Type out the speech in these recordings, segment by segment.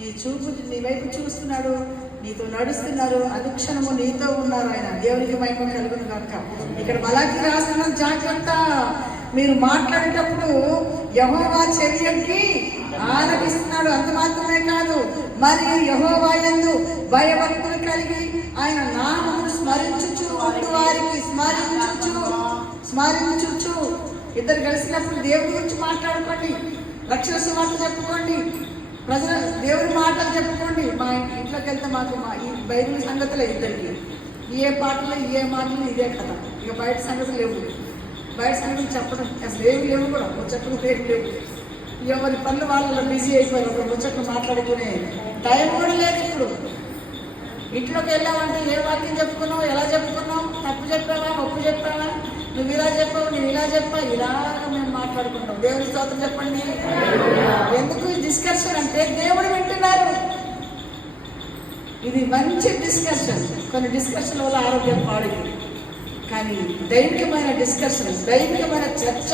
నీ వైపు చూస్తున్నాడు, నీతో నడుస్తున్నారు, అనుక్షణము నీతో ఉన్నారు ఆయన. దేవునికి మహిమ కలుగును గాక. ఇక్కడ మలాకి రాసిన జాగ్రత్త, మీరు మాట్లాడేటప్పుడు యెహోవా చెవికి ఆలకిస్తున్నాడు. అంత మాత్రమే కాదు, మరియు యెహోవా యందు భయభక్తులు కలిగి ఆయన నామమును స్మరించుచు ఉండు వారికి స్మరించుచు. ఇద్దరు కలిసినప్పుడు దేవుడి గురించి మాట్లాడుకోండి, రక్షణ సువార్త చెప్పుకోండి, ప్రజల దేవుడి మాటలు చెప్పుకోండి. మా ఇంట్లోకి వెళ్తే మాకు ఈ బైబిల్ సంగతులే ఇద్దరికి, ఏ మాటలు ఇదే కదా. ఇక బయట సంగతులు లేవు, బయట సంగతులు చెప్పడం అసలు ఏమి లేవు, కూడా ముచ్చట్లు ఏమి లేవు. ఎవరి పనులు వాళ్ళలో బిజీ అయిపోయారు, ఒక ముచ్చట్లు మాట్లాడుకునే టైం కూడా లేదు. ఇప్పుడు ఇంట్లోకి వెళ్ళామంటే ఏ వాక్యం చెప్పుకున్నావు, ఎలా చెప్పుకున్నావు, తప్పు చెప్పావా, ఒప్పు చెప్పావా, నువ్వు ఇలా చెప్పావు, నేను ఇలా చెప్పా, ఇలాగ మేము మాట్లాడుకుంటాం. దేవుడి స్తోత్రం చెప్పండి. ఎందుకు ఈ డిస్కషన్ అంటే దేవుడు వింటున్నారు. ఇది మంచి డిస్కషన్. కొన్ని డిస్కషన్ వల్ల ఆరోగ్యం పాడైంది, కానీ దైవికమైన డిస్కషన్, దైవికమైన చర్చ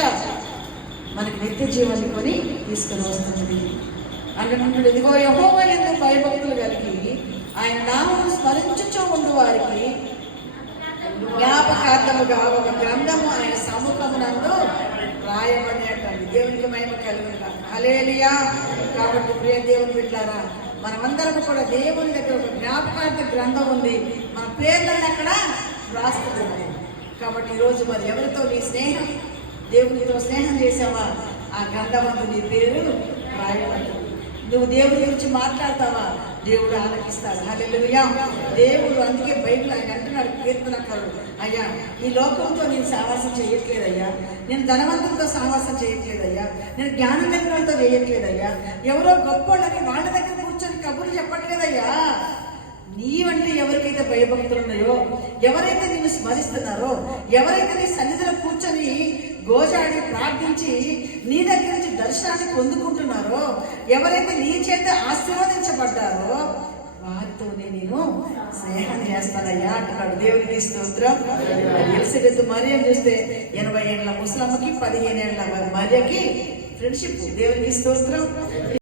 మనకి నిత్య జీవాన్ని కొని తీసుకొని వస్తుంది. అంటే ఇదిగో యెహోవా యందు భయభక్తులు కలిగి ఆయన నామమును స్మరించుచూ ఉండు వారికి జ్ఞాపకార్థముగా ఒక గ్రంథము ఆయన సముఖమునందు రాయబడి అంటారు. దేవునికి మహిమ కలుగును గాక. హల్లెలూయా. కాబట్టి ప్రియ దేవుని బిడ్డలారా, మనమందరం కూడా దేవుని దగ్గర ఒక జ్ఞాపకార్థ గ్రంథం ఉంది, మన పేర్లను అక్కడ రాస్తున్నాం. కాబట్టి ఈరోజు మరి ఎవరితో నీ స్నేహం, దేవునితో స్నేహం చేసావా, ఆ గ్రంథమందు నీ పేరు రాయబడుతుంది. నువ్వు దేవుడి గురించి మాట్లాడతావా, దేవుడు ఆలకిస్తాడు. హల్లెలూయా. దేవుడు అందుకే బైబిల్ ఆయన అంటున్నాడు, కీర్తనకారుడు, అయ్యా ఈ లోకంతో నేను సహవాసం చేయట్లేదయ్యా, నేను ధనవంతులతో సహవాసం చేయట్లేదయ్యా, నేను జ్ఞానం దగ్గరతో చేయట్లేదయ్యా, ఎవరో గొప్పోళ్ళని వాళ్ళ దగ్గర కూర్చొని కబుర్లు చెప్పట్లేదయ్యా. నీవంటే ఎవరికైతే భయభక్తులు ఉన్నాయో, ఎవరైతే నిన్ను స్మరిస్తున్నారో, ఎవరైతే నీ సన్నిధిలో కూర్చొని గోజాడి ప్రార్థించి నీ దగ్గర నుంచి దర్శనాన్ని పొందుకుంటున్నారో, ఎవరైతే నీ చేత ఆశీర్వదించబడ్డారో వారితోనే నేను స్నేహం చేస్తానయ్యా అంటున్నాడు. దేవునికి స్తోత్రం. ఎలిసబెత్ మరియను చూస్తే 80 ఏళ్ళ ముసలమ్మకి 15 ఏళ్ళ మరియకి ఫ్రెండ్షిప్. దేవునికి స్తోత్రం.